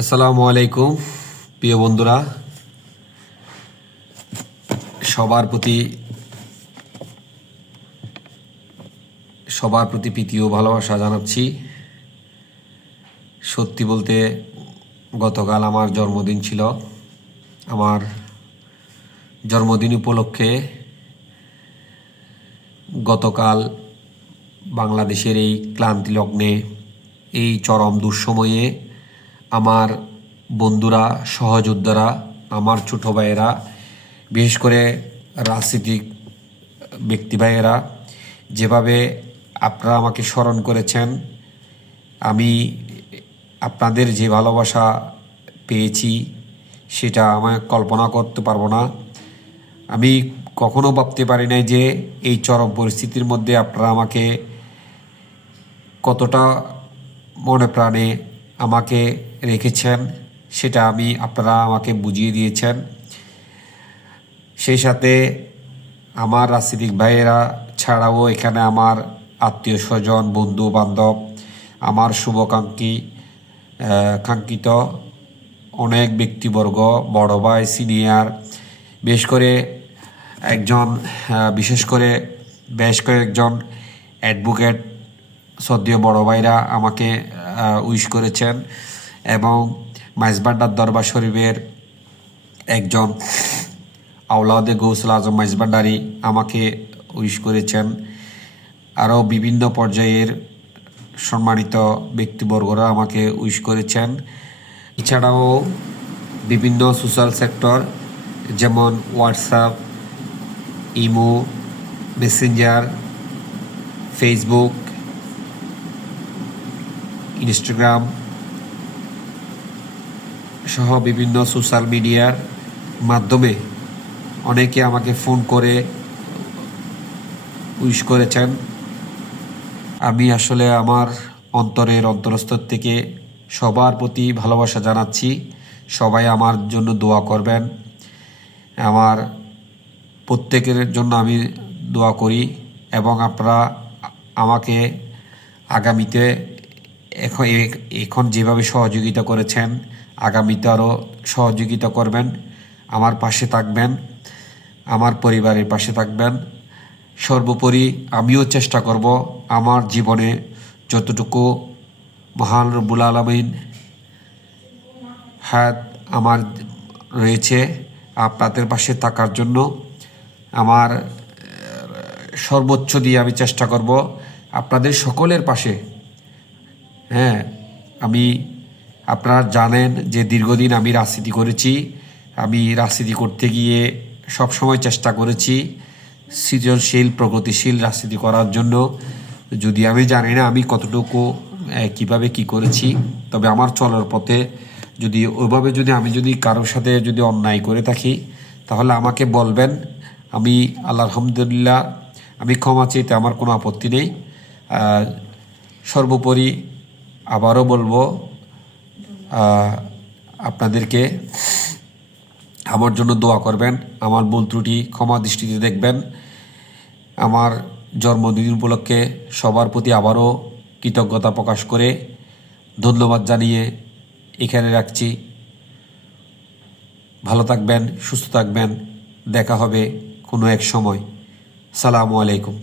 আসসালামু আলাইকুম প্রিয় বন্ধুরা, সবার প্রতি প্রীতি ও ভালোবাসা জানাচ্ছি। সত্যি বলতে গতকাল আমার জন্মদিন ছিল। আমার জন্মদিন উপলক্ষে গতকাল বাংলাদেশের এই ক্লান্তি লগ্নে, এই চরম দুঃসময়ে আমার বন্ধুরা, সহযোদ্ধারা, আমার ছোটো ভাইয়েরা, বিশেষ করে রাজনীতিক ব্যক্তি ভাইয়েরা যেভাবে আপনারা আমাকে স্মরণ করেছেন, আমি আপনাদের যে ভালোবাসা পেয়েছি সেটা আমায় কল্পনা করতে পারবো না। আমি কখনো ভাবতে পারি নাই যে এই চরম পরিস্থিতির মধ্যে আপনারা আমাকে কতটা মনে প্রাণে আমাকে রেখেছেন, সেটা আপনারা আমাকে বুঝিয়ে দিয়েছেন। সেই সাথে আমার রাজনীতিক ভাইয়েরা ছাড়াও এখানে আমার আত্মীয় স্বজন, বন্ধু বান্ধব, আমার কাঙ্ক্ষিত অনেক ব্যক্তিবর্গ, বড় ভাই, সিনিয়র, বিশেষ করে বেশ কয়েকজন অ্যাডভোকেট শ্রদ্ধেয় বড় ভাইরা আমাকে উইশ করেছেন, এবং মাইজবান্ডার দরবার শরীফের একজন আওলাদে গৌসুল আজম মাইজবান্ডারি আমাকে উইশ করেছেন। আরও বিভিন্ন পর্যায়ের সম্মানিত ব্যক্তিবর্গরা আমাকে উইশ করেছেন। এছাড়াও বিভিন্ন সোশ্যাল সেক্টর যেমন WhatsApp, imo, Messenger, Facebook, Instagram সহ বিভিন্ন সোশ্যাল মিডিয়ার মাধ্যমে অনেকে আমাকে ফোন করে উইশ করেছেন। আমি আসলে আমার অন্তরস্থল থেকে সবার প্রতি ভালোবাসা জানাচ্ছি। সবাই আমার জন্য দোয়া করবেন। আমার প্রত্যেকের জন্য আমি দোয়া করি, এবং আপনারা আমাকে আগামীতে এখন যেভাবে সহযোগিতা করেছেন, আগামীতে আরও সহযোগিতা করবেন, আমার পাশে থাকবেন, আমার পরিবারের পাশে থাকবেন। সর্বোপরি আমিও চেষ্টা করব আমার জীবনে যতটুকু মহান রব্বুল আলামিন হায়াত আমার রয়েছে আপনাদের পাশে থাকার জন্য। আমার সর্বোচ্চ দিয়ে আমি চেষ্টা করব আপনাদের সকলের পাশে। আপনারা জানেন যে দীর্ঘদিন আমি রাজনীতি করেছি। আমি রাজনীতি করতে গিয়ে সবসময় চেষ্টা করেছি সৃজনশীল, প্রগতিশীল রাজনীতি করার জন্য। যদি আমি জানি না আমি কতটুকু কিভাবে কি করেছি, তবে আমার চলার পথে আমি যদি কারোর সাথে অন্যায় করে থাকি তাহলে আমাকে বলবেন। আমি আলহামদুলিল্লাহ আমি ক্ষমা চাইতে আমার কোনো আপত্তি নেই। সর্বোপরি আবারও বলবো, আপনাদেরকে আমার জন্য দোয়া করবেন, আমার ভুল ত্রুটি ক্ষমা দৃষ্টিতে দেখবেন। আমার জন্মদিন উপলক্ষে সবার প্রতি আবারও কৃতজ্ঞতা প্রকাশ করে ধন্যবাদ জানিয়ে এখানে রাখছি। ভালো থাকবেন, সুস্থ থাকবেন। দেখা হবে কোনো এক সময়। সালামু আলাইকুম।